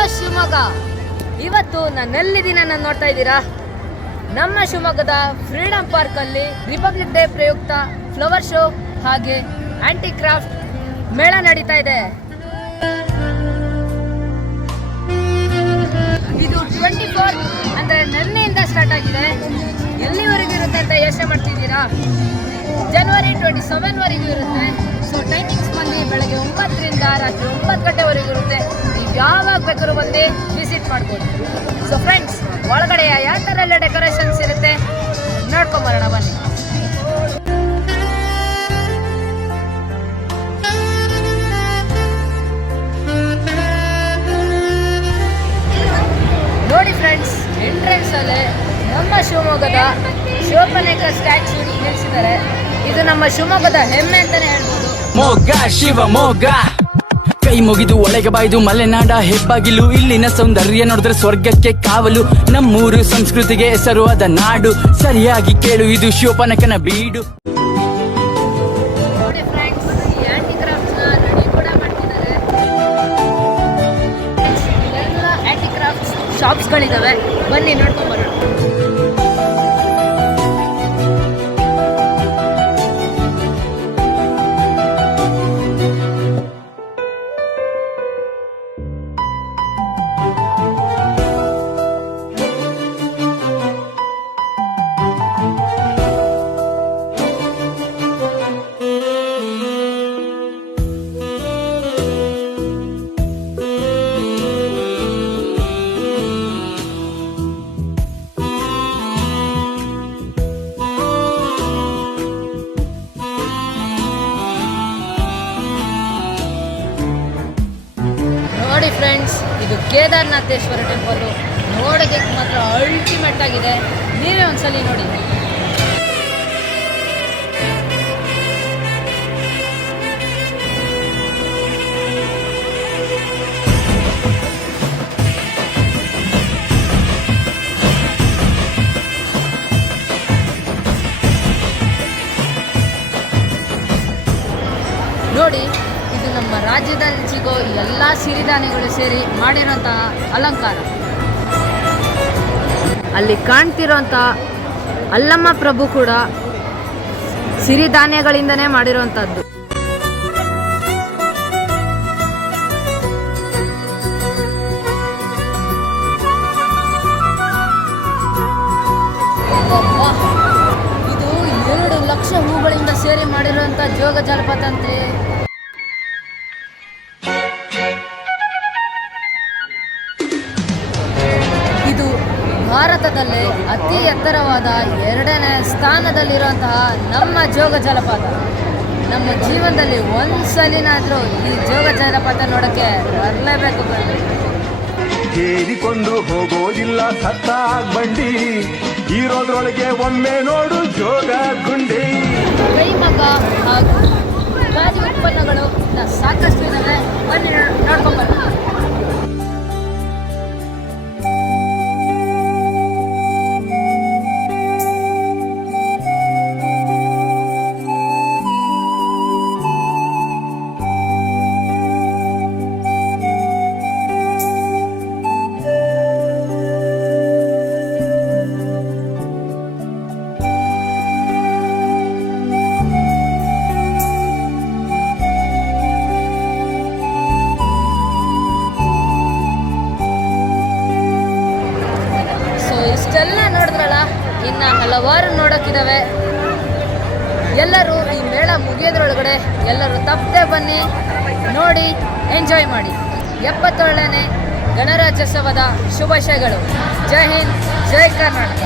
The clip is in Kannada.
ಹಲೋ ಶಿವಮೊಗ್ಗ, ಇವತ್ತು ನಾನೆಲ್ಲಿದ್ದೀನಿ ನಾನು ನೋಡ್ತಾ ಇದ್ದೀರಾ? ನಮ್ಮ ಶಿವಮೊಗ್ಗದ ಫ್ರೀಡಂ ಪಾರ್ಕಲ್ಲಿ ರಿಪಬ್ಲಿಕ್ ಡೇ ಪ್ರಯುಕ್ತ ಫ್ಲವರ್ ಶೋ ಹಾಗೆ ಆಂಟಿ ಕ್ರಾಫ್ಟ್ ಮೇಳ ನಡೀತಾ ಇದೆ. ಇದು 24 ಅಂದರೆ ನಿನ್ನೆಯಿಂದ ಸ್ಟಾರ್ಟ್ ಆಗಿದೆ. ಎಲ್ಲಿವರೆಗೂ ಇರುತ್ತೆ ಅಂತ ಯೋಚನೆ ಮಾಡ್ತಿದ್ದೀರಾ? ಜನವರಿ 27 ವರೆಗೂ ಇರುತ್ತೆ. ಸೊ ಟೈಮಿಂಗ್ಸ್ ಬಂದು ಬೆಳಗ್ಗೆ 9ರಿಂದ ರಾತ್ರಿ 9 ಗಂಟೆವರೆಗೂ ಇರುತ್ತೆ. ನೀವು ಯಾವಾಗ ಬೇಕಾದ್ರೂ ಬಂದು ವಿಸಿಟ್ ಮಾಡ್ಬೋದು. ಸೊ ಫ್ರೆಂಡ್ಸ್, ಒಳಗಡೆ ಯಾವ ಥರ ಎಲ್ಲ ಡೆಕೋರೇಷನ್ಸ್ ಇರುತ್ತೆ ನೋಡ್ಕೊಂಬರೋಣ ಬನ್ನಿ. ನೋಡಿ ಫ್ರೆಂಡ್ಸ್, ಎಂಟ್ರೆನ್ಸ್ ಅಲ್ಲಿ ನಮ್ಮ ಶಿವಮೊಗ್ಗದ ಶಿವಪ್ಪನೇಕ ಸ್ಟ್ಯಾಚ್ಯೂ ನಿಲ್ಲಿಸಿದ್ದಾರೆ. ಇದು ನಮ್ಮ ಶಿವಮೊಗ್ಗದ ಹೆಮ್ಮೆ ಅಂತಾನೆ ಹೇಳ್ಬೋದು. ಮೊಗ್ಗ ಶಿವಮೊಗ್ಗ, ಕೈ ಮುಗಿದು ಒಳಗೆ ಬಾಯ್ದು ಮಲೆನಾಡ ಹೆಬ್ಬಾಗಿಲು. ಇಲ್ಲಿನ ಸೌಂದರ್ಯ ನೋಡಿದ್ರೆ ಸ್ವರ್ಗಕ್ಕೆ ಕಾವಲು. ನಮ್ಮೂರು ಸಂಸ್ಕೃತಿಗೆ ಹೆಸರುವಾದ ನಾಡು. ಸರಿಯಾಗಿ ಕೇಳು, ಇದು ಶಿವಪ್ಪನಕನ ಬೀಡು. ನೋಡಿ ಫ್ರೆಂಡ್ಸ್, ಈ ಆಂಟಿ ಕ್ರಾಫ್ಟ್ಸ್ ನ ರೆಡಿ ಕೂಡ ಮಾಡ್ತಿದ್ದಾರೆ. ಎಲ್ಲ ಆಂಟಿ ಕ್ರಾಫ್ಟ್ಸ್ ಶಾಪ್ಸ್ಗಳಿದಾವೆ, ಬನ್ನಿ ನೋಡ್ಕೊಂಡ್ ಬರೋಣ. ನೋಡಿ ಫ್ರೆಂಡ್ಸ್, ಇದು ಕೇದಾರನಾಥೇಶ್ವರ ಟೆಂಪಲ್. ನೋಡೋದಕ್ಕೆ ಮಾತ್ರ ಅಲ್ಟಿಮೇಟ್ ಆಗಿದೆ. ನೀವೇ ಒಂದ್ಸಲಿ ನೋಡಿ. ನೋಡಿ, ಇದು ನಮ್ಮ ರಾಜ್ಯದಲ್ಲಿ ಸಿಗೋ ಎಲ್ಲ ಸಿರಿಧಾನ್ಯಗಳು ಸೇರಿ ಮಾಡಿರೋಂತಹ ಅಲಂಕಾರ. ಅಲ್ಲಿ ಕಾಣ್ತಿರೋಂಥ ಅಲ್ಲಮ್ಮ ಪ್ರಭು ಕೂಡ ಸಿರಿಧಾನ್ಯಗಳಿಂದನೇ ಮಾಡಿರೋಂಥದ್ದು. ಇದು 2 ಲಕ್ಷ ಹೂಗಳಿಂದ ಸೇರಿ ಮಾಡಿರುವಂಥ ಜೋಗ ಜಲಪಾತ ಅಂತೆ. ಇದು ಭಾರತದಲ್ಲೇ ಅತಿ ಎತ್ತರವಾದ 2ನೇ ಸ್ಥಾನದಲ್ಲಿರುವಂತಹ ನಮ್ಮ ಜೋಗ ಜಲಪಾತ. ನಮ್ಮ ಜೀವನದಲ್ಲಿ ಒಂದ್ಸಲಿನಾದ್ರೂ ಈ ಜೋಗ ಜಲಪಾತ ನೋಡಕ್ಕೆ ಬರಲೇಬೇಕು. ಕೇರಿಕೊಂಡು ಹೋಗೋದಿಲ್ಲ ಸತ್ತಾಗ್ ಬಂಡಿ, ಇರೋದ್ರೊಳಗೆ ಒಮ್ಮೆ ನೋಡು ಜೋಗ ಗುಂಡಿ. ಕೈಮಗ್ಗ ಹಾಗೂ ಗಾಜು ಉತ್ಪನ್ನಗಳು ಸಾಕಷ್ಟು ಇದ್ದಾವೆ, ಬನ್ನಿ ನೋಡ್ಕೊಂಬರೋಣ. ಇಷ್ಟೆಲ್ಲ ನೋಡಿದ್ರಲ್ಲ, ಇನ್ನು ಹಲವಾರು ನೋಡೋಕ್ಕಿದ್ದಾವೆ. ಎಲ್ಲರೂ ಈ ಮೇಳ ಮುಗಿಯೋದ್ರೊಳಗಡೆ ಎಲ್ಲರೂ ತಪ್ಪದೆ ಬನ್ನಿ, ನೋಡಿ, ಎಂಜಾಯ್ ಮಾಡಿ. 77ನೇ ಗಣರಾಜ್ಯೋತ್ಸವದ ಶುಭಾಶಯಗಳು. ಜೈ ಹಿಂದ್, ಜೈ ಕರ್ನಾಟಕ.